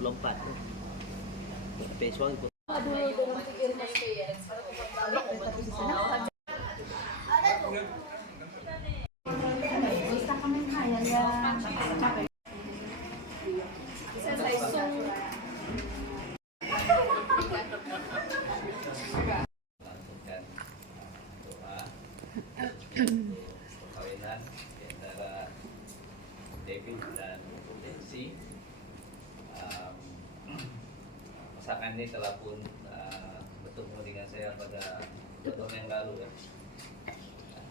lompat. Peswang ikut. Lakukan doa perkawinan di antara David dan Nancy. Pasangan ini telah pun bertemu dengan saya pada 2 tahun yang lalu ya.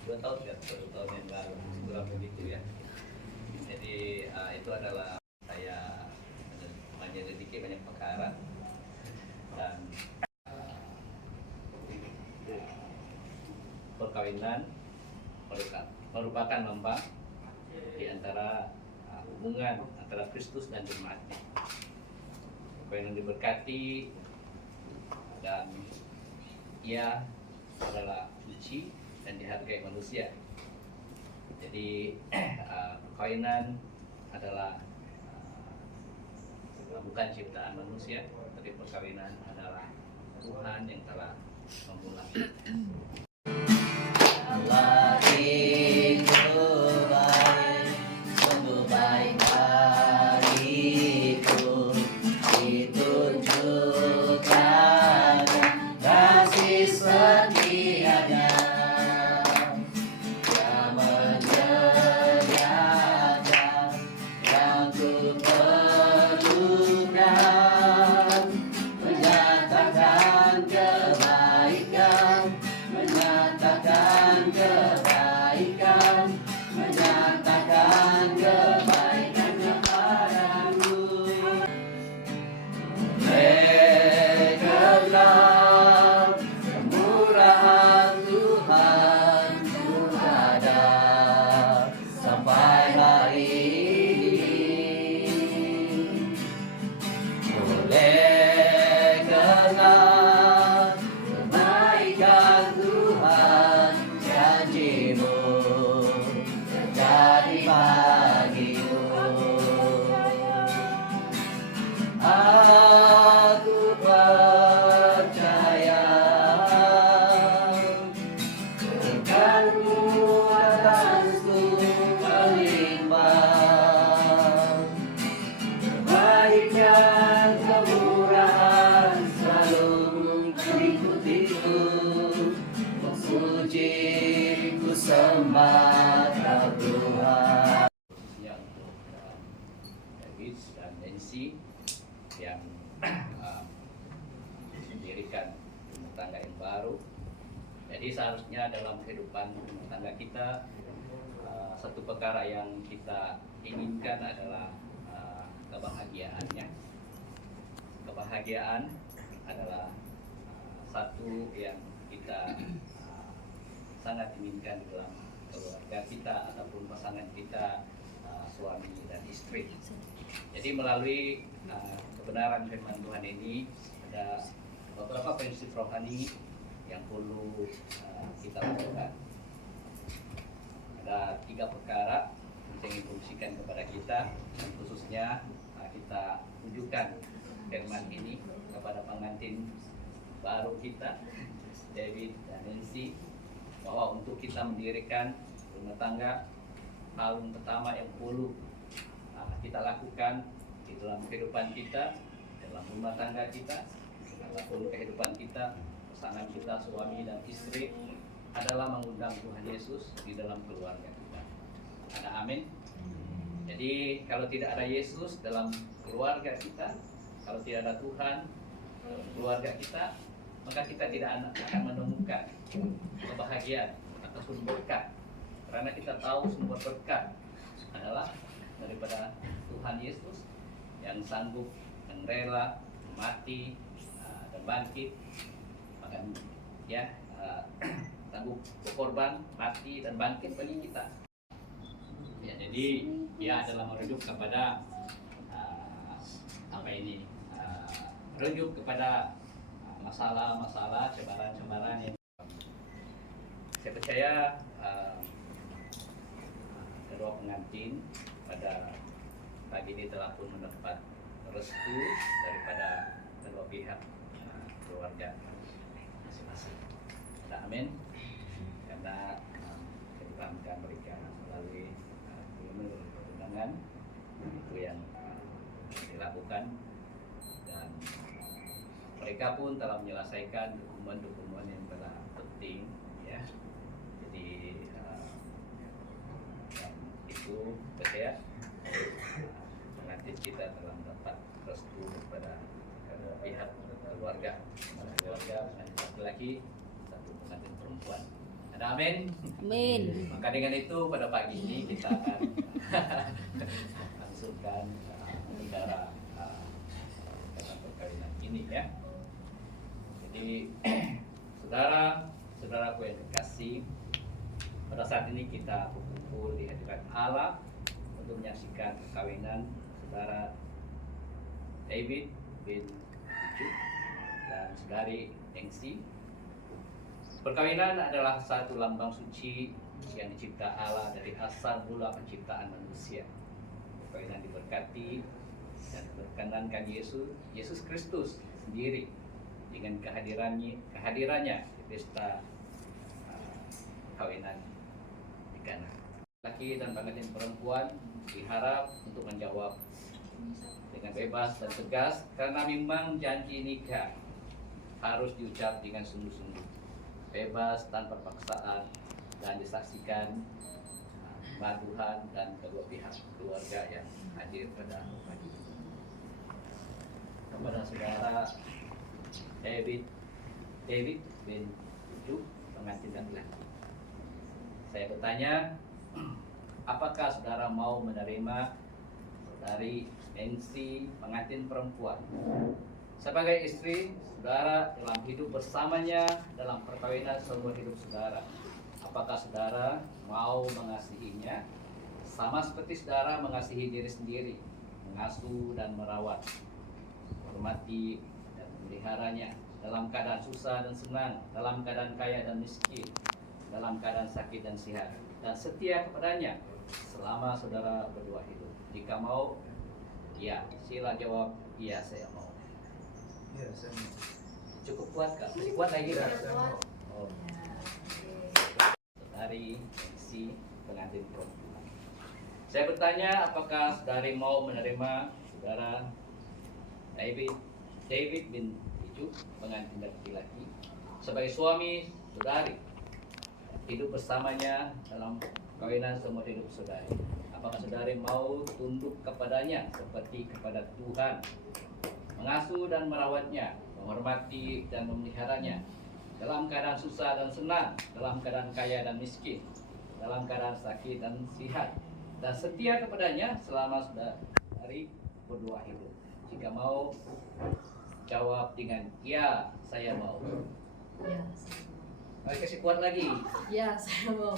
2 tahun ya, 2 tahun yang lalu kurang begitu ya. Jadi itu adalah saya menyelidiki banyak perkara dan perkawinan merupakan lambang di antara hubungan antara Kristus dan jemaatnya. Perkawinan diberkati dan ia adalah suci dan dihargai manusia. Jadi perkawinan adalah bukan ciptaan manusia, tapi perkawinan adalah Tuhan yang telah memulai. Allah itu baik, sungguh baik bagiku, ditunjukkan kasih setianya. Dia menyediakan yang ku perlukan, menyatakan kebaikan, menyatakan kebaikan, menyatakan kebaikan kepadaku. Lekarlah kemurahan Tuhan ku ada sampai hari ini. Oleh karena kebaikan Tuhan, janji-Mu terjadi bagiku. Aku percaya berkat-Mu atasku melimpah, kebaikan kemurahan selalu mengikutiku. Puji-Ku sembah Kau Tuhan. Khususnya untuk David dan Nancy yang mendirikan rumah tangga yang baru. Jadi seharusnya dalam kehidupan rumah tangga kita, satu perkara yang kita inginkan adalah kebahagiaannya. Kebahagiaan adalah satu yang kita sangat inginkan dalam keluarga kita ataupun pasangan kita, suami dan istri. Jadi melalui kebenaran firman Tuhan ini ada beberapa prinsip rohani yang perlu kita lakukan. Ada 3 perkara yang difungsikan kepada kita, dan khususnya kita tunjukkan firman ini kepada pengantin baru kita, David dan Nancy, bahwa untuk kita mendirikan rumah tangga, hal yang pertama yang perlu kita lakukan di dalam kehidupan kita, dalam rumah tangga kita, ataupun kehidupan kita, pasangan kita, suami dan istri, adalah mengundang Tuhan Yesus di dalam keluarga kita. Ada amin? Jadi kalau tidak ada Yesus dalam keluarga kita, kalau tidak ada Tuhan dalam keluarga kita, maka kita tidak akan menemukan kebahagiaan ataupun berkat. Karena kita tahu sumber berkat adalah daripada Tuhan Yesus yang sanggup dan rela mati dan bangkit, bahkan ya sanggup berkorban, mati dan bangkit bagi kita. Ya, jadi dia adalah merujuk kepada merujuk kepada masalah-masalah, cobaan-cobaan yang saya percaya kedua pengantin pada pagi ini telah pun mendapat restu daripada kedua pihak keluarga masing-masing. Nah, amin. Karena dipahamkan mereka melalui gubernur perundangan itu yang dilakukan, dan mereka pun telah menyelesaikan dokumen-dokumen yang telah penting, ya. Jadi dan itu percaya pengantin kita telah mendapat restu kepada kedua pihak keluarga, keluarga pengantin laki-laki, satu pengantin perempuan. Ada amin. Amin. Maka dengan itu pada pagi ini kita akan langsungkan bicara tentang perkawinan ini, ya. Jadi saudaraku yang terkasih, pada saat ini kita berkumpul di hadirat Allah untuk menyaksikan perkawinan saudara David bin Ucup dan saudari Engsi. Perkawinan adalah satu lambang suci yang dicipta Allah dari asal mula penciptaan manusia. Perkawinan diberkati dan diperkenankan Yesus Kristus sendiri dengan kehadirannya di pesta perkawinan di Kana. Laki dan pengantin perempuan diharap untuk menjawab dengan bebas dan tegas, karena memang janji nikah harus diucap dengan sungguh-sungguh, bebas tanpa paksaan, dan disaksikan Tuhan dan kedua pihak keluarga yang hadir pada pagi ini. Kepada saudara David bin Ucup, pengantin laki-laki, saya bertanya, apakah saudara mau menerima saudari Engsi, pengantin perempuan, sebagai istri saudara dalam hidup bersamanya dalam perkawinan seumur hidup saudara? Apakah saudara mau mengasihinya sama seperti saudara mengasihi diri sendiri, mengasuh dan merawat, hormati dan memeliharanya dalam keadaan susah dan senang, dalam keadaan kaya dan miskin, dalam keadaan sakit dan sehat, dan setia kepadanya selama saudara berdua hidup? Jika mau, ya, sila jawab, iya saya mau. Iya, saya mau. Cukup kuat kak? Masih kuat lagi kak? Saya mau. Oh. Saudari si pengantin perempuan, saya bertanya, apakah saudari mau menerima saudara David bin Ucup, pengantin laki-laki, sebagai suami saudari, hidup bersamanya dalam kawinan seumur hidup saudari? Apakah saudari mau tunduk kepadanya seperti kepada Tuhan, mengasuh dan merawatnya, menghormati dan memeliharanya dalam keadaan susah dan senang, dalam keadaan kaya dan miskin, dalam keadaan sakit dan sehat, dan setia kepadanya selama saudari berdua hidup? Jika mau, jawab dengan ya, saya mau. Ya, saya mau. Mari kasih kuat lagi. Ya, saya mau.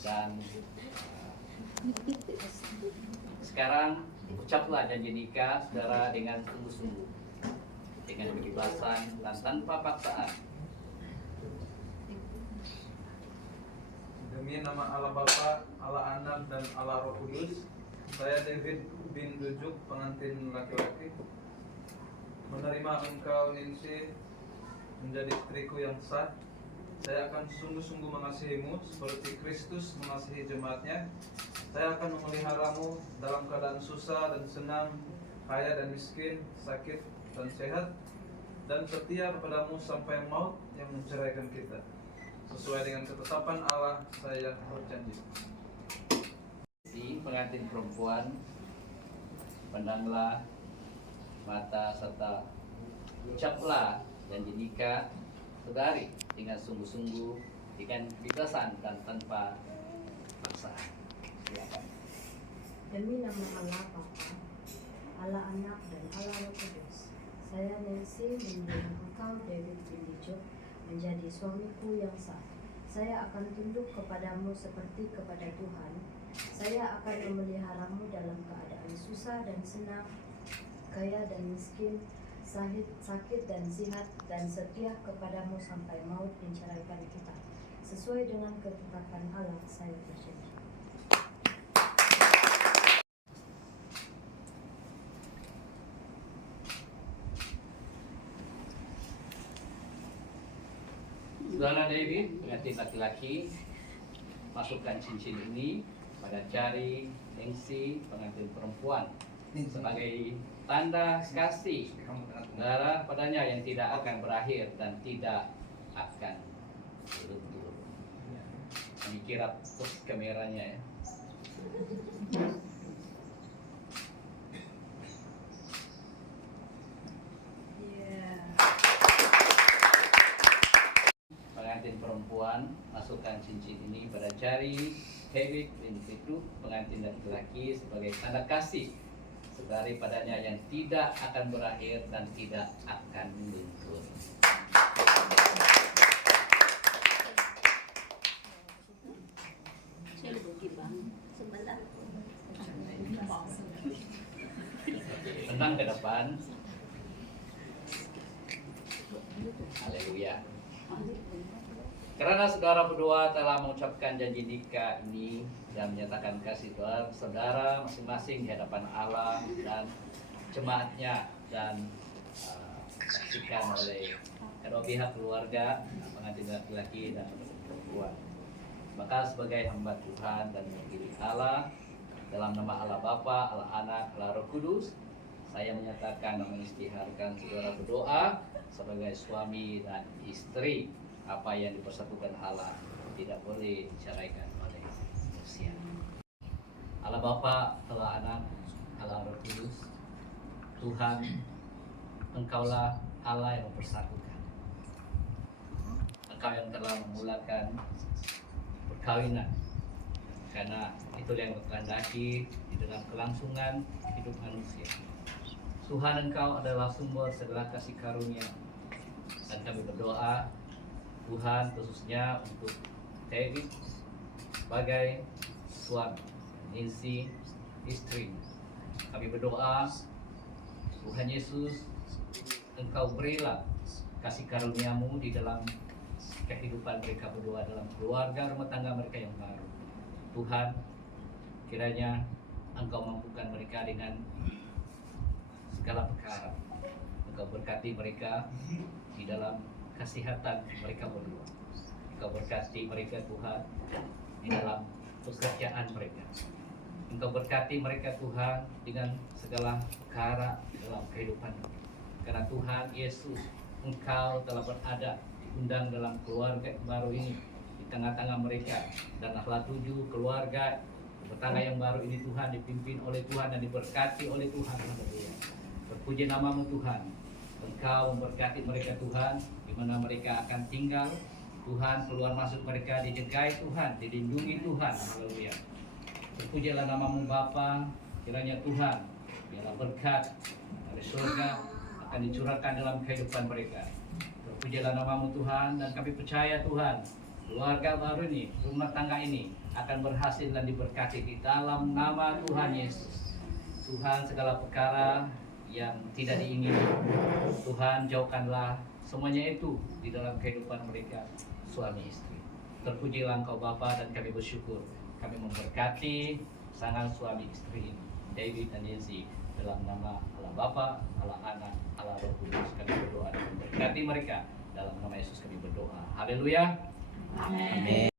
Dan sekarang ucaplah janji nikah saudara dengan sungguh-sungguh, dengan kebebasan dan tanpa paksaan. Demi nama Allah Bapa, Allah Anak, dan Allah Roh Kudus, saya David bin Ucup, pengantin laki-laki, menerima engkau Nancy menjadi istriku yang sah. Saya akan sungguh-sungguh mengasihimu seperti Kristus mengasihi jemaatnya. Saya akan memeliharamu dalam keadaan susah dan senang, kaya dan miskin, sakit dan sehat, dan setia kepadamu sampai maut yang menceraikan kita. Sesuai dengan ketetapan Allah, saya berjanji. Si pengantin perempuan, pandanglah mata serta ucaplah janji nikah saudari dengan sungguh-sungguh, dengan kebebasan dan tanpa paksaan. Silakan. Demi nama Allah Bapa, Allah Anak, dan Allah Roh Kudus, saya Nancy menjadi engkau David bin Ucup menjadi suamiku yang sah. Saya akan tunduk kepadamu seperti kepada Tuhan. Saya akan memeliharamu dalam keadaan susah dan senang, kaya dan miskin, sakit dan sehat, dan setia kepadamu sampai maut menceraikan kita. Sesuai dengan ketetapan Allah, saya berjanji. Saudara David, pengantin laki-laki, masukkan cincin ini pada jari Nancy, pengantin perempuan, sebagai tanda kasih saudara padanya yang tidak akan berakhir dan tidak akan luntur. Kami kirap terus kameranya ya. Pengantin perempuan, masukkan cincin ini pada jari David binti Duk, pengantin laki-laki, sebagai tanda kasih daripadanya yang tidak akan berakhir dan tidak akan luntur. Tenang ke depan. Haleluya. Karena saudara berdua telah mengucapkan janji nikah ini dan menyatakan kasih saudara masing-masing di hadapan Allah dan jemaatnya dan disaksikan oleh kedua pihak keluarga, pengantin laki-laki dan perempuan. Maka sebagai hamba Tuhan dan mewakili Allah, dalam nama Allah Bapa, Allah Anak, Allah Roh Kudus, saya menyatakan dan mengisytiharkan saudara berdoa sebagai suami dan istri. Apa yang dipersatukan Allah tidak boleh diceraikan oleh manusia. Allah Bapa, Allah Anak, Allah Roh Kudus, Tuhan, Engkaulah Allah yang mempersatukan. Engkau yang telah memulakan perkawinan, karena itu yang berkehendaki di dalam kelangsungan hidup manusia. Tuhan, Engkau adalah sumber segala kasih karunia, dan kami berdoa Tuhan khususnya untuk David sebagai suami, Nancy istri. Kami berdoa Tuhan Yesus, Engkau berilah kasih karuniamu di dalam kehidupan mereka berdua, dalam keluarga rumah tangga mereka yang baru. Tuhan, kiranya Engkau mampukan mereka dengan segala perkara. Engkau berkati mereka di dalam kesehatan mereka berdua. Engkau berkati mereka Tuhan di dalam pekerjaan mereka. Engkau berkati mereka Tuhan dengan segala perkara dalam kehidupan. Karena Tuhan Yesus, Engkau telah berada, diundang dalam keluarga baru ini, di tengah-tengah mereka, dan telah 7 keluarga bertangga yang baru ini Tuhan dipimpin oleh Tuhan dan diberkati oleh Tuhan. Berpuji namamu Tuhan. Engkau memberkati mereka Tuhan, di mana mereka akan tinggal. Tuhan, keluar masuk mereka dijagai Tuhan, dilindungi Tuhan. Haleluya. Berpujilah namamu Bapa, kiranya Tuhan, biarlah berkat dari surga akan dicurahkan dalam kehidupan mereka. Berpujilah namamu Tuhan, dan kami percaya Tuhan, keluarga baru ini, rumah tangga ini akan berhasil dan diberkati di dalam nama Tuhan Yesus. Tuhan, segala perkara yang tidak diingini, Tuhan jauhkanlah semuanya itu di dalam kehidupan mereka suami istri. Terpujilah Engkau Bapa, dan kami bersyukur kami memberkati pasangan suami istri ini, David dan Nancy, dalam nama Allah Bapa, Allah Anak, Allah Roh Kudus. Kami berdoa dan memberkati mereka dalam nama Yesus kami berdoa. Haleluya. Amin.